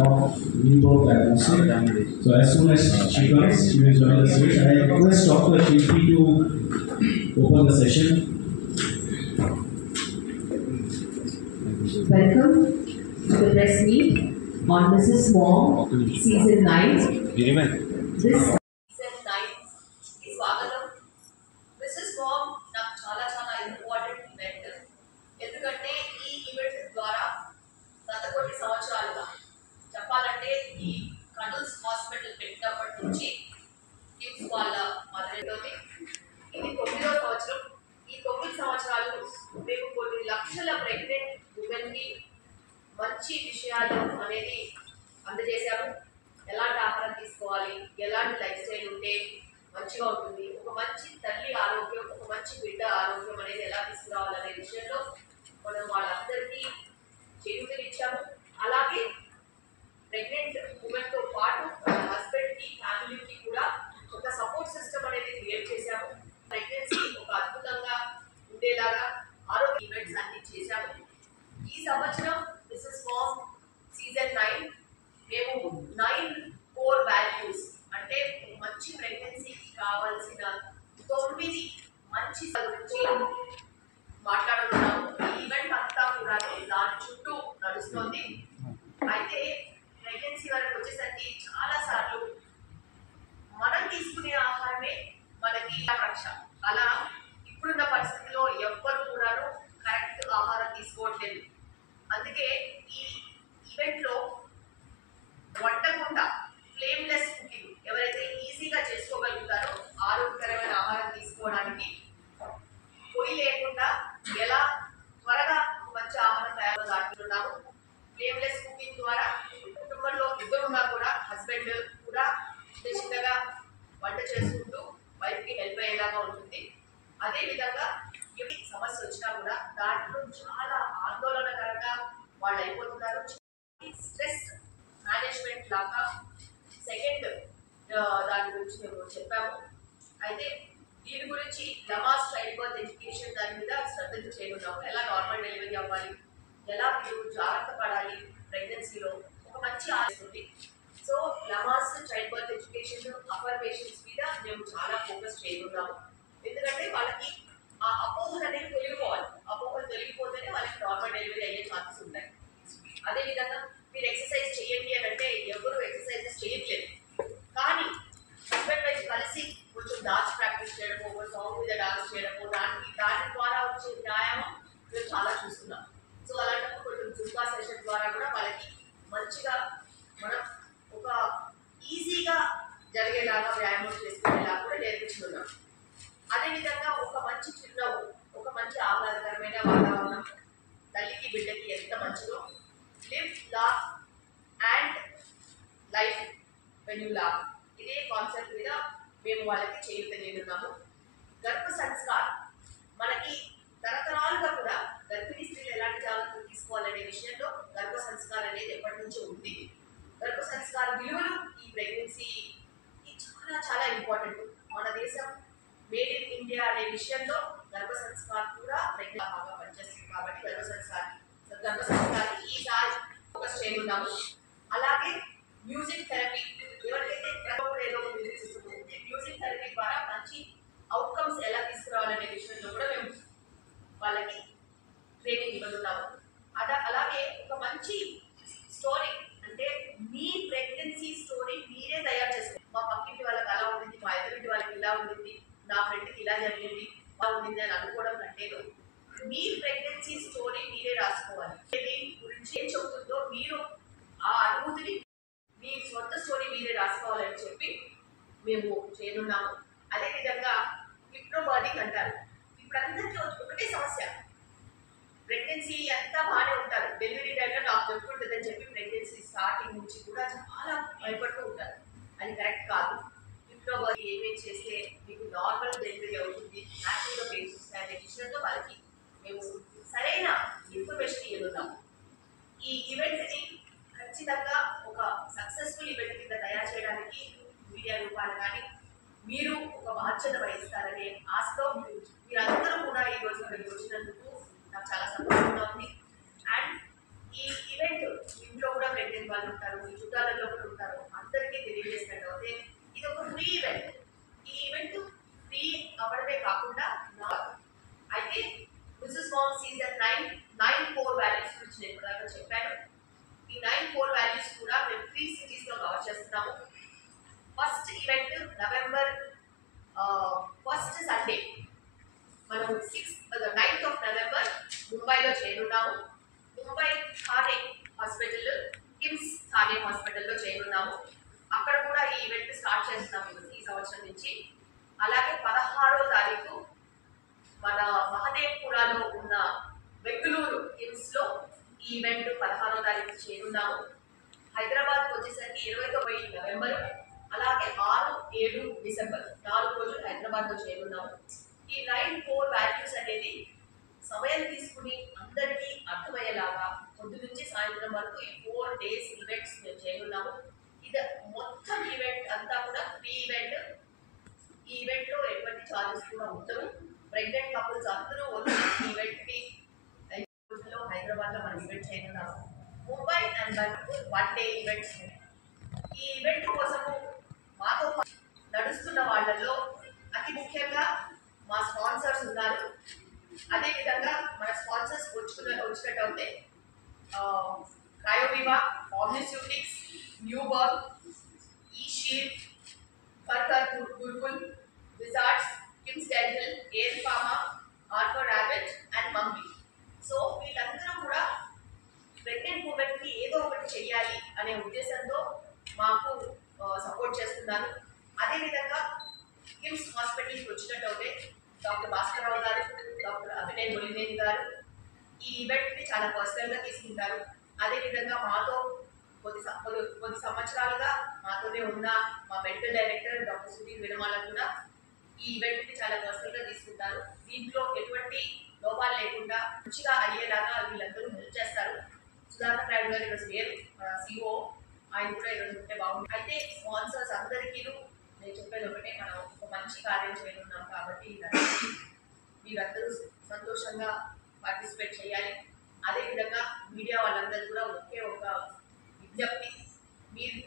of newborn diagnostic. So as soon as she comes, she will join the stage. I request Dr. Shilpi to open the session. Welcome to the press meet on Mrs. Wong, Season 9. This Season 9 is Swagatam. Mrs. Wong నాకు చాలా important event. ఎందుకంటే ఈ event ద్వారా గత కొన్ని సంవత్సరాలుగా చెప్పాలంటే ఈ కడుల్స్ హాస్పిటల్ పెట్టినప్పటి నుంచి కిమ్స్ వాళ్ళ మదర్లోనే ఇది 9వ సంవత్సరం. ఈ 9 సంవత్సరాలు మేము కొన్ని లక్షల ప్రెగ్నెంట్ ఉమెన్కి మంచి విషయాలు అనేది అందజేశాము. ఎలాంటి ఆహారం తీసుకోవాలి, ఎలాంటి లైఫ్ స్టైల్ ఉంటే మంచిగా ఉంటుంది, ఒక మంచి తల్లి ఆరోగ్యం, ఒక మంచి బిడ్డ ఆరోగ్యం అనేది ఎలా తీసుకురావాలనే విషయంలో మనం వాళ్ళందరికీ చేయూతనిచ్చాము. అలాగే ప్రెగ్నెంట్ ఉమెన్తో పాటు వాళ్ళ హస్బెండ్కి, ఫ్యామిలీకి కూడా ఒక సపోర్ట్ సిస్టమ్ అనేది క్రియేట్ చేశాము. ప్రెగ్నెన్సీ ఒక అద్భుతంగా ఉండేలాగా ఆరోగ్య ఈవెంట్స్ అన్ని చేశాము. ఈ సంవత్సరం మిసెస్ వాంగ్ సీజన్ 9 మేము 9 కోర్ వాల్యూస్ అంటే మంచి ప్రెగ్నెన్సీకి కావాల్సిన 9 మంచి గురించి మాట్లాడుతున్నాము. ఈ ఈవెంట్ అంతా కూడా దాని చుట్టూ నడుస్తుంది. అయితే ప్రెగ్నెన్సీ వరకు వచ్చేసరికి చాలాసార్లు మనం తీసుకునే ఆహారమే మనకి రక్ష. అలా ఇప్పుడున్న పరిస్థితిలో ఎవ్వరు కూడాను కరెక్ట్ ఆహారం తీసుకోవట్లేదు. అందుకే ఈ ఈవెంట్లో వండకుండా ఫ్లేమ్లెస్ కుకింగ్ ఎవరైతే ఈజీగా చేసుకోగలుగుతారో ఆరోగ్యకరమైన ఆహారం తీసుకోవడానికి పొయ్యి లేకుండా ఎలా త్వరగా మంచి ఆహారం తయారు దాటుతున్నాము. ఫ్లేమ్లెస్ కుకింగ్ ద్వారా కుటుంబంలో ఇద్దరున్నా కూడా హస్బెండ్ కూడా చిన్నగా వంట చేసుకుంటూ వైఫ్కి హెల్ప్ అయ్యేలాగా ఉంటుంది. అదేవిధంగా సమస్య వచ్చినా కూడా దాంట్లో చాలా ఆందోళనకరంగా వాళ్ళు అయిపోతున్నారు. స్ట్రెస్ మేనేజ్మెంట్ లాగా సెకండ్ దాని గురించి మేము చెప్పాము. అయితే దీని గురించి లమాస్ చైల్డ్ బర్త్ ఎడ్యుకేషన్ దాని మీద శ్రద్ధ చేయనున్నాము. ఎలా నార్మల్ డెలివరీ అవ్వాలి, ఎలా మీరు జాగ్రత్త పడాలి ప్రెగ్నెన్సీలో, ఒక మంచి ఆలోచన. So లమాస్ child birth education affirmations మీద మేము చాలా ఫోకస్ చేయనున్నాము. ఎందుకంటే వాళ్ళకి ఆ అపోహలు అనేది తొలగిపోవాలి. అపోహలు తొలగిపోతేనే వాళ్ళకి నార్మల్ డెలివరీ అయ్యే ఛాన్సెస్ ఉంటాయి. అదేవిధంగా మీరు ఎక్సర్సైజ్ చేయండి అని అంటే ఎవరు ఎక్సర్సైజెస్ చేయట్లేదు. కానీ హస్బెండ్ వైఫ్ కలిసి కొంచెం డాన్స్ ప్రాక్టీస్ చేయడము, ఒక సాంగ్ మీద డాన్స్ చేయడము, దాని ద్వారా వచ్చే వ్యాయామం మేము చాలా చూస్తున్నాం. సో అలాంటప్పుడు కొంచెం జుంబా సెషన్ ద్వారా కూడా వాళ్ళకి మంచిగా మనం ఒక ఈజీగా జరిగేలాగా వ్యాయామం చేసుకునేలా కూడా నేర్పిస్తున్నాం. అదేవిధంగా ఒక మంచి చిరునవ్వు, ఒక మంచి ఆహ్లాదకరమైన వాతావరణం తల్లికి బిడ్డకి ఎంత మంచిదో. Live, laugh and life when you laugh, ఇదే కాన్సెప్ట్ మీద మేము వాళ్ళకి చేయూతనిస్తున్నాము. గర్భ సంస్కారం మనకి తరతరాలుగా కూడా గర్భిణీ స్త్రీలు ఎలాంటి జాగ్రత్తలు తీసుకోవాలనే విషయంలో గర్భ సంస్కారం అనేది ఎప్పటి నుంచో ఉంది. గర్భ సంస్కార విలువలు ఈ ప్రెగ్నెన్సీకి చాలా ఇంపార్టెంట్. మన దేశం మేడ్ ఇన్ ఇండియా అనే విషయంలో గర్భ సంస్కారం కూడా బాగా పనిచేస్తుంది. కాబట్టి గర్భ సంస్కారం ఈసారి ఫోకస్ చేయనున్నాము. అలాగే మ్యూజిక్ థెరపీ, ఎవరికైతే ఏదో మ్యూజిక్ సిస్టమ్ ఉంది, మ్యూజిక్ థెరపీ ద్వారా మంచి అవుట్కమ్స్ ఎలా తీసుకురావాలనే విషయంలో కూడా మేము వాళ్ళకి ట్రైనింగ్ ఇవ్వనున్నాము. అలాగే ఒక మంచి స్టోరీ, అంటే మీ ప్రెగ్నెన్సీ స్టోరీ మీరే తయారు చేసుకోండి. మా పక్కింటి వాళ్ళకి అలా ఉండింది, మా ఎదురింటి వాళ్ళకి ఇలా ఉండింది, నా ఫ్రెండ్కి ఇలా జరిగింది, అలా ఉండింది అని అనుకోవడం కంటే మీ ప్రెగ్నెన్సీ స్టోరీ మీరే రాసుకోవాలి. దీని గురించి ఏం చెబుతుందో మీరు ఆ అనుభూతిని మీ సొంత స్టోరీ మీరే రాసుకోవాలని చెప్పి మేము చేయనున్నాము. అదేవిధంగా హిప్నోబర్నింగ్ అంటారు. ఇప్పుడందరికీ ఒకటే సమస్య, ప్రెగ్నెన్సీ అంతా బాగానే ఉంటారు, డెలివరీ టైంలో నాకు చెప్పుకుంటుందని చెప్పి ప్రెగ్నెన్సీ స్టార్టింగ్ నుంచి కూడా చాలా భయపడుతూ ఉంటారు. అది కరెక్ట్ కాదు. హిప్నోబర్నింగ్ ఏమేమి చేస్తే మీకు నార్మల్ డెలివరీ అవుతుంది, న్యాచురల్గా పెయిన్స్ వస్తాయి అనే విషయంలో వాళ్ళకి మేము సరైన ఇన్ఫర్మేషన్ ఇవ్వనున్నాము. ఈ ఈవెంట్ని ఖచ్చితంగా ఒక సక్సెస్ఫుల్ ఈవెంట్ కింద తయారు చేయడానికి మీడియా రూపాలు కానీ మీరు ఒక బాధ్యత వహిస్తారనే ఆశతో మీరందరూ కూడా ఈ రోజు ఇక్కడికి వచ్చినందుకు నాకు చాలా సంతోషంగా ఉంది. అండ్ ఈ Mom Season 9 core values గురించి నేను కూడా చెప్పాను. ఈ 9 core values కూడా మేము 3 cities లో కవర్ చేస్తున్నాము. First event November first Sunday మనం 9th of November ముంబైలో చేరున్నాము. ముంబై థానే హాస్పిటల్, కిమ్స్ థానే హాస్పిటల్లో చేరున్నాము. అక్కడ కూడా ఈ ఈవెంట్ స్టార్ట్ చేస్తున్నాము ఈ సంవత్సరం నుంచి. అలాగే 16వ తారీఖు మన మహదేవ్పురాలో ఉన్న బెంగళూరు కిమ్స్ లో ఈ ఈవెంట్ 16వ తారీఖు చేరున్నాము. హైదరాబాద్కి వచ్చేసరికి 29 నవంబర్, అలాగే 6, 7 డిసెంబర్ 4 రోజులు హైదరాబాద్లో చేరున్నాము. ఈ 9 core values అనేది సమయం తీసుకుని అందరికీ అర్థమయ్యేలాగా పొద్దు నుంచి సాయంత్రం వరకు ఈ 4 days ఈవెంట్స్ మేము చేరున్నాము. ఇది మొత్తం ఈవెంట్ అంతా కూడా ఫ్రీ ఈవెంట్. ఈ ఈవెంట్లో ఎటువంటి ఛార్జెస్ కూడా ఉండవు. ప్రెగ్నెంట్ కపుల్స్ అందరూ వచ్చి ఈవెంట్ కి హైదరాబాద్ లో మనం ఈవెంట్ చేయనున్నాము. Mumbai and Bengaluru 1 day events. ఈ ఈవెంట్ కోసము మాతో నడుస్తున్న వాళ్ళల్లో అతి ముఖ్యంగా మా స్పాన్సర్స్ ఉన్నారు. అదేవిధంగా మన స్పాన్సర్స్ వచ్చినట్టయితే క్రయోవివా, ఆమ్నిస్యూటిక్స్, Newburg, E shield, burger Gurukul, wizards, KIMS dental, air pharma, ఆర్కో ర్యాబిట్ అండ్ మంబీ. సో వీళ్ళందరూ కూడా ప్రెగ్నెంట్ ఉమెన్కి ఏదో ఒకటి చెయ్యాలి అనే ఉద్దేశంతో మాకు సపోర్ట్ చేస్తున్నారు. అదేవిధంగా కిమ్స్ హాస్పిటల్కి వచ్చినట్టయితే డాక్టర్ భాస్కరరావు గారు, డాక్టర్ అభినయ్ బొలినేని గారు ఈ ఈవెంట్ని చాలా పర్సనల్గా తీసుకుంటారు. అదేవిధంగా మాతో కొద్ది సంవత్సరాలుగా మాతోనే ఉన్న మా మెడికల్ డైరెక్టర్ డాక్టర్ సుధీర్ వినమాల కూడా ఈ ఈవెంట్ని చాలా పర్సనల్గా తీసుకుంటారు. దీంట్లో ఎటువంటి లోపాలు లేకుండా మంచిగా అయ్యేలాగా వీళ్ళందరూ హెల్ప్ చేస్తారు. సుధాకర్ నాయుడు గారు ఈరోజు లేరు, సిఓ, ఆయన కూడా ఈరోజు ఉంటే బాగుంది. అయితే స్పాన్సర్స్ అందరికీ నేను చెప్పేది ఒకటే, మనం ఒక మంచి కార్యం చేయనున్నాం కాబట్టి మీరందరూ సంతోషంగా పార్టిసిపేట్ చేయాలి. అదేవిధంగా మీడియా వాళ్ళందరూ కూడా ఒకే ఒక విజ్ఞప్తి,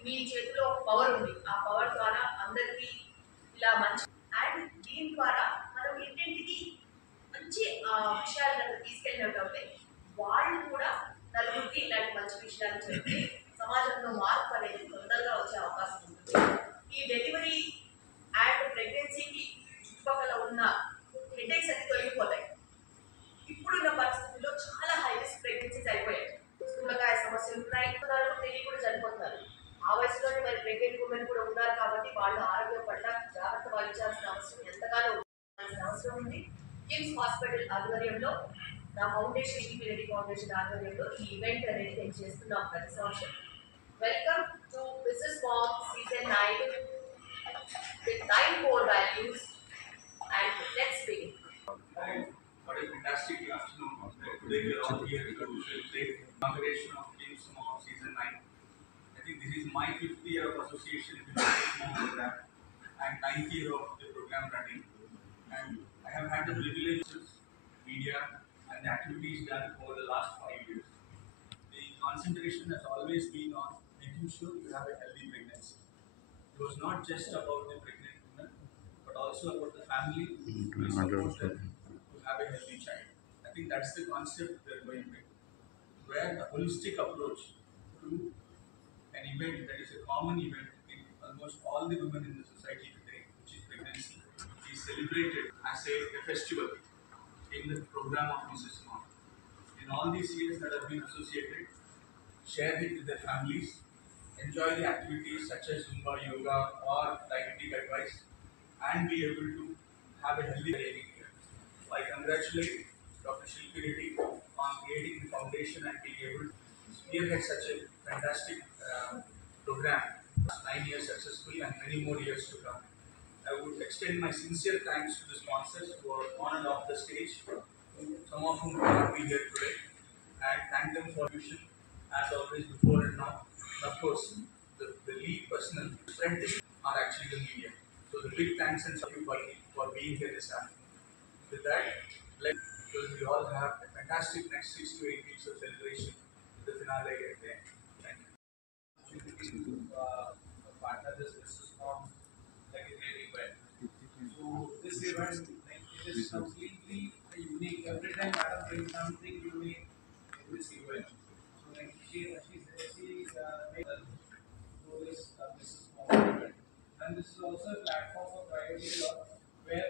మీ చేతిలో పవర్ ఉంది. ఆ పవర్ ద్వారా అందరికీ ఇలా మంచి అండ్ దీని ద్వారా మనం ఇంటింటికి మంచి విషయాలను తీసుకెళ్ళినట్టు వాళ్ళు కూడా నలుగురికి ఇలాంటి మంచి విషయాలు చెప్తే సమాజంలో మార్పు అనేది తొందరగా వచ్చే అవకాశం ఉంటుంది. ఈ డెలివరీ అండ్ ప్రెగ్నెన్సీకి చుట్టుపక్కల ఉన్న హెడేక్స్ అన్ని తొలగిపోతాయి. ఇప్పుడున్న పరిస్థితుల్లో చాలా హై రిస్క్ ప్రెగ్నెన్సీస్ అయిపోయాయి. స్థూలకాయ సమస్యలు ఉన్నాయి, తెలియకుండా చనిపోతున్నారు. ఆ వయసులోనే మరి ప్రెగ్నెంట్ ఉమెన్ కూడా ఉన్నారు కాబట్టి వాళ్ళు ఆరోగ్యం పట్ల జాగ్రత్త వహించాల్సిన అవసరం ఎంతగానో అవసరం ఉంది. కిమ్స్ హాస్పిటల్ ఆధ్వర్యంలో, నా ఫౌండేషన్ రెడ్డి ఫౌండేషన్ ఆధ్వర్యంలో ఈ ఈవెంట్ అనేది నేను చేస్తున్నాం ప్రతి సంవత్సరం. Welcome to Mrs. Mom Season 9 with 9 core values and let's begin. What a fantastic afternoon. Today we are all here to celebrate the inauguration of King's Mom Season 9. I think this is my 5th year of association with the King's Mom program and 9th year of the program running. And I have had the privileges, media and the activities done over the last 5 years. The concentration has always been on making sure you have a healthy pregnancy. It was not just about the pregnant woman, but also about the family who support them to have a healthy child. I think that's the concept we are going with, where the holistic approach to an event that is a common event in almost all the women in the society today, which is pregnancy, is celebrated as a festival in the program of Mrs. Mom. In all these years that have been associated, share it with their families, enjoy the activities such as Zumba, yoga or dietary advice, and be able to have a healthy training here. So I congratulate Dr. Shilpi Reddy on creating the foundation and being able to spearhead such a fantastic program. 9 years successful and many more years to come. I would extend my sincere thanks to the sponsors who are on and off the stage, some of whom cannot be here today, and thank them for your vision as always before and now. And of course, the lead personnel friends are actually the media. So the big thanks and thank you for being here this afternoon. With that, because we all have a fantastic next 6 to 8 weeks of celebration with the finale at the end. Thank you. Partner this Mrs. Mom like a great event. So this event it is completely unique. Every time Madam brings something unique in this event. So like she through this business model. And this is also a platform for priority work where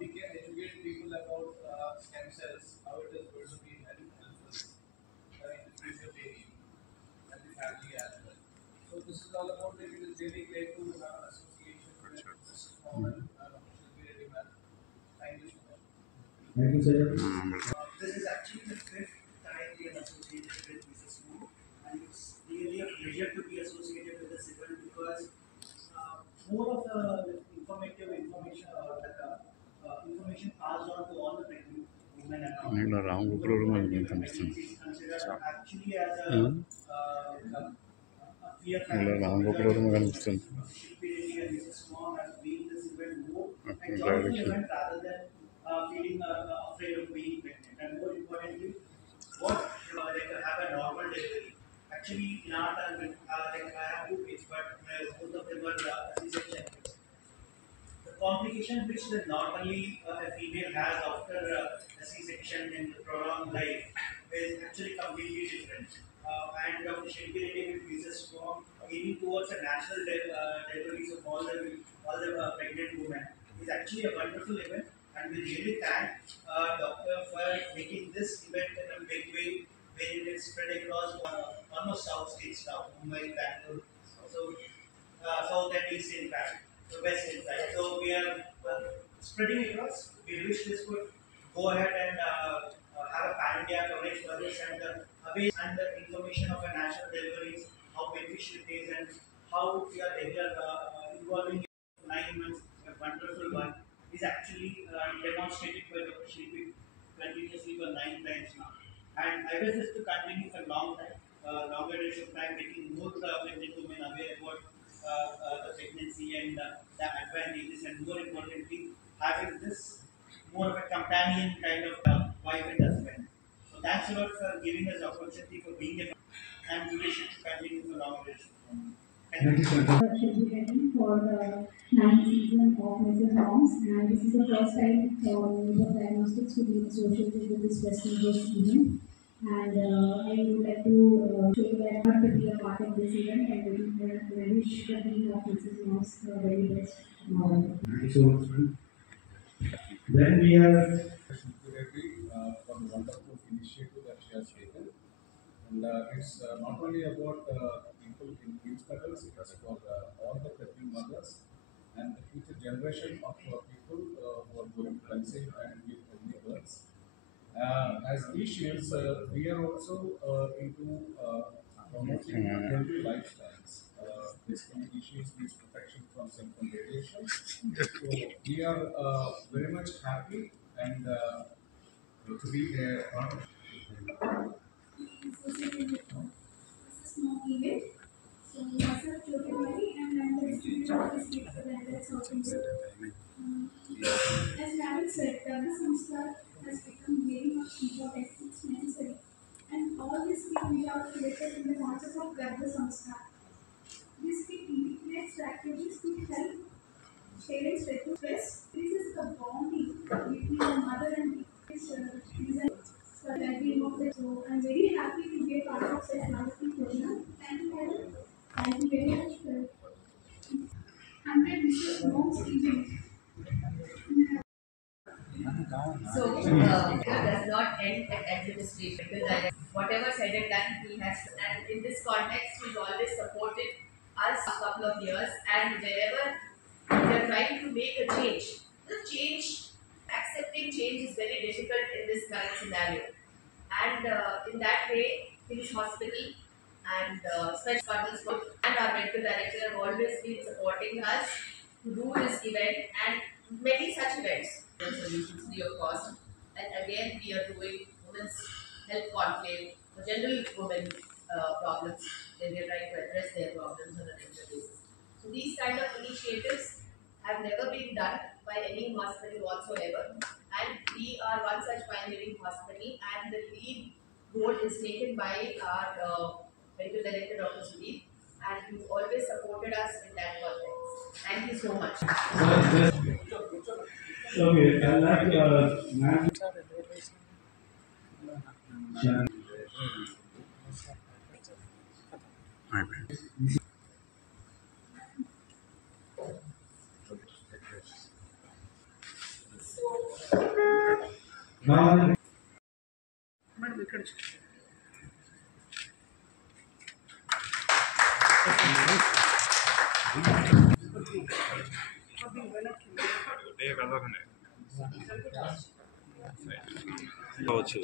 we can educate people about stem cells, how it is going to be helpful in the future baby and the family as well. So this is all about it. It is really great to have an association with this moment and opportunity. Thank you so much. Thank you, sir. This is actually the fifth time we are associated with Mrs. Wu, and it's really a pleasure to be associated with this event because more of the informative information information passed on to all the pregnant women and all. ఇలా రామగోపురం మనకి కనిపిస్తుంది Pregnancy is considered actually as a fear ఇలా factor. రామగోపురం కనిపిస్తుంది Shilpi and Mrs. Mom has made this event more Okay, a joyful direction. event rather than feeling afraid of being pregnant. And more importantly, what have a normal delivery. Actually, in our time, I have two kids, but both of them were C-section kids. The complication which the normally a female has after a C-section in the prolonged life is actually completely different. And Dr. Shilpi Reddy with Mrs. Strong aiming towards a natural deliveries of all the pregnant women is actually a wonderful event, and we really thank doctor for making this event in a big way, where it is spread across almost South states now, Mumbai, Bangalore, so South and East in fact, the West in fact. So we are spreading across. We wish this would go ahead and have a pan-India coverage for this and away and the information of a national deliveries, how beneficial it is and how we are regular involving 9 months, a wonderful one, is actually demonstrated by Dr. Shilpi continuously for 9 times now. And I wish this to continue for a long time, longer duration of time, making more pregnant women aware about the pregnancy and the advantages, and more importantly, having this more of a companion kind of wife and husband. So thanks a lot for giving us the opportunity for being a and we wish it to continue for longer duration. Thank Thank you. you, sir. Should be ready for the ninth season of Mrs. Moms, and this is the first time for Liver Diagnostics to be associated with this prestigious event. And I would like to show that I want to be a part of this event, and I wish the team of Mrs. Moms the very best. Thank you so much, sir. Then we are Shilpi for the wonderful initiative that she has taken. And it's not only about people in hospitals, it is for all the pregnant mothers and the future generation of people who are going to conceive and give healthy births. As Asians, we are also into promoting healthy lifestyles. Basically, issues needs protection from some radiation. So we are very much happy and to be a part of Associated with this is small event. So myself, Jyoti Mari, and I'm the distributor of this week for the entire South India. As Ravi said, Dharma Samskar has become very much important. It's necessary. And all this week we are created in the concept of Garbha Samskar. This week integrates strategies to help parents reduce stress. This is the bonding between the mother and the for well-being of the. So I'm very happy to be a part of such wonderful program. Thank you, madam. Thank you very much for 100 Mrs. Mom's event. So, does not end at administration. Whatever said and done, he has, and in this context, he's always supported us a couple of years. And wherever we are trying to make a change, accepting change is very difficult in this current scenario. And in that way, his hospital and Special Partners and our medical director have always been supporting us to do this event and many such events. Solutions free of cost. And again, we are doing women's health conclave for general women problems. They are trying to address their problems on a regular basis. So these kind of initiatives have never been done by any hospital whatsoever. And we are one such pioneering hospital, and the lead role is taken by our medical director, Dr. Sudhir, and he's always supported us in that context. Thank you so much. sir, Okay, I'd like ma'am. Now, కావచ్చు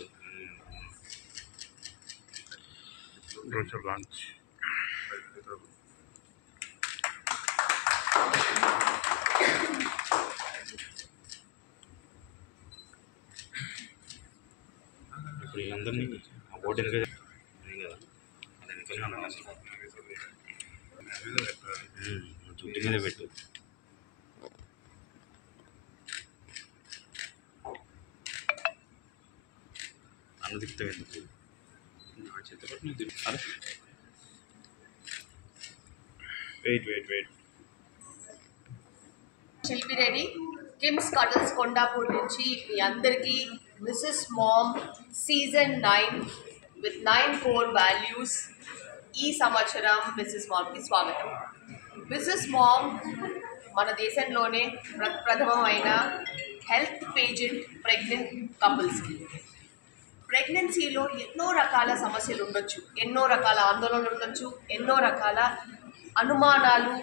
brochure launch ఇప్పుడు వీళ్ళందరినీ ఆ board వెనక కదా అది వెనకాల చుట్టూ మీద పెట్టు అన్న దిగుతావు ఎందుకు నా చేత పట్టు నువ్వు దిగు అరే వెయిట్ శిల్పి రెడ్డి కిమ్స్ కటల్స్ కొండాపూర్ నుంచి మీ అందరికీ Mrs mom season 9 with 9 core values ఈ సంవత్సరం మిస్సెస్ మామ్కి స్వాగతం. మిస్సెస్ మామ్ మన దేశంలోనే ప్రథమమైన హెల్త్ పేజెంట్ ప్రెగ్నెంట్ కపుల్స్కి. ప్రెగ్నెన్సీలో ఎన్నో రకాల సమస్యలు ఉండొచ్చు, ఎన్నో రకాల ఆందోళనలు ఉండొచ్చు, ఎన్నో రకాల అనుమానాలు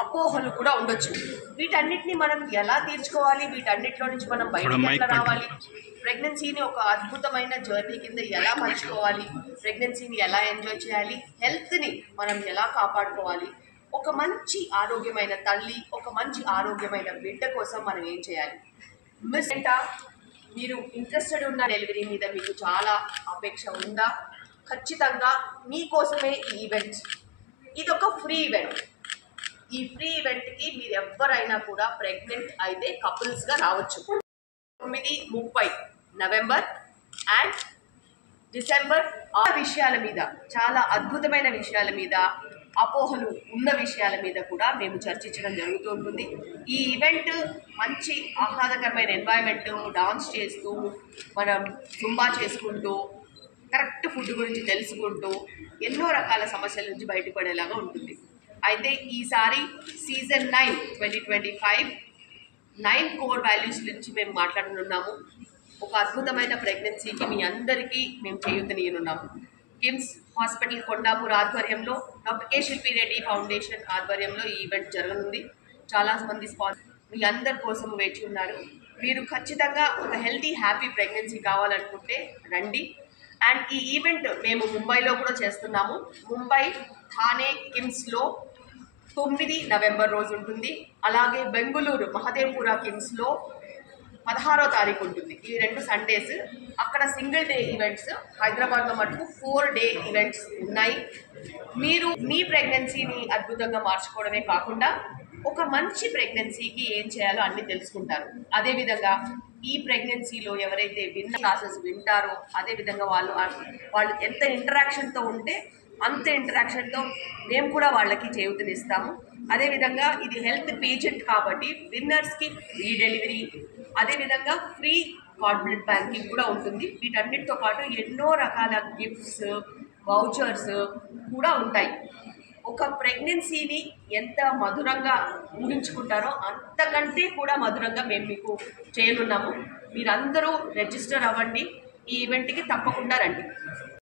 అపోహలు కూడా ఉండొచ్చు. వీటన్నిటిని మనం ఎలా తీర్చుకోవాలి, వీటన్నిటిలో నుంచి మనం బయటకు ఎట్లా రావాలి, ప్రెగ్నెన్సీని ఒక అద్భుతమైన జర్నీ కింద ఎలా మలుచుకోవాలి, ప్రెగ్నెన్సీని ఎలా ఎంజాయ్ చేయాలి, హెల్త్ని మనం ఎలా కాపాడుకోవాలి, ఒక మంచి ఆరోగ్యమైన తల్లి, ఒక మంచి ఆరోగ్యమైన బిడ్డ కోసం మనం ఏం చేయాలి. మిస్ ఏంటా, మీరు ఇంట్రెస్టెడ్ ఉన్న డెలివరీ మీద మీకు చాలా అపేక్ష ఉందా? ఖచ్చితంగా మీకోసమే ఈ ఈవెంట్. ఇదొక ఫ్రీ ఈవెంట్. ఈ ఫ్రీ ఈవెంట్కి మీరు ఎవరైనా కూడా ప్రెగ్నెంట్ అయితే కపుల్స్గా రావచ్చు. 9-30 నవంబర్ అండ్ డిసెంబర్ ఆ విషయాల మీద, చాలా అద్భుతమైన విషయాల మీద, అపోహలు ఉన్న విషయాల మీద కూడా మేము చర్చించడం జరుగుతూ ఉంటుంది. ఈ ఈవెంట్ మంచి ఆహ్లాదకరమైన ఎన్వైరన్మెంట్, డాన్స్ చేస్తూ, మనం జుంబా చేసుకుంటూ, కరెక్ట్ ఫుడ్ గురించి తెలుసుకుంటూ, ఎన్నో రకాల సమస్యల నుంచి బయటపడేలాగా ఉంటుంది. అయితే ఈసారి సీజన్ 9 2025 9 కోర్ వాల్యూస్ నుంచి మేము మాట్లాడుతున్నాము. ఒక అద్భుతమైన ప్రెగ్నెన్సీకి మీ అందరికీ మేము చేయూతనియనున్నాము. కిమ్స్ హాస్పిటల్ కొండాపూర్ ఆధ్వర్యంలో, డాక్టర్ కే శిల్పి రెడ్డి ఫౌండేషన్ ఆధ్వర్యంలో ఈ ఈవెంట్ జరగనుంది. చాలా మంది స్పాన్సర్ మీ అందరి కోసం వేచి ఉన్నారు. మీరు ఖచ్చితంగా ఒక హెల్తీ హ్యాపీ ప్రెగ్నెన్సీ కావాలనుకుంటే రండి. అండ్ ఈ ఈవెంట్ మేము ముంబైలో కూడా చేస్తున్నాము. ముంబై థానే కిమ్స్లో 9 నవంబర్ రోజు ఉంటుంది. అలాగే బెంగుళూరు మహదేవ్పుర కిమ్స్లో 16వ తారీఖు ఉంటుంది. ఈ 2 సండేస్. అక్కడ సింగిల్ డే ఈవెంట్స్. హైదరాబాద్లో మటుకు 4 డే ఈవెంట్స్ ఉన్నాయి. మీరు మీ ప్రెగ్నెన్సీని అద్భుతంగా మార్చుకోవడమే కాకుండా ఒక మంచి ప్రెగ్నెన్సీకి ఏం చేయాలో అన్నీ తెలుసుకుంటారు. అదేవిధంగా ఈ ప్రెగ్నెన్సీలో ఎవరైతే క్లాసెస్ వింటారో, అదేవిధంగా వాళ్ళు ఎంత ఇంటరాక్షన్తో ఉంటే అంత ఇంటరాక్షన్తో మేము కూడా వాళ్ళకి చేయూతనిస్తాము. అదేవిధంగా ఇది హెల్త్ పేజెంట్ కాబట్టి విన్నర్స్కి ఫ్రీ డెలివరీ, అదేవిధంగా ఫ్రీ కార్డ్ బ్లడ్ బ్యాంకింగ్ కూడా ఉంటుంది. వీటన్నిటితో పాటు ఎన్నో రకాల గిఫ్ట్స్, వౌచర్స్ కూడా ఉంటాయి. ఒక ప్రెగ్నెన్సీని ఎంత మధురంగా ఊహించుకుంటారో అంతకంటే కూడా మధురంగా మేము మీకు చేయనున్నాము. మీరందరూ రిజిస్టర్ అవ్వండి. ఈ ఈవెంట్కి తప్పకుండా రండి.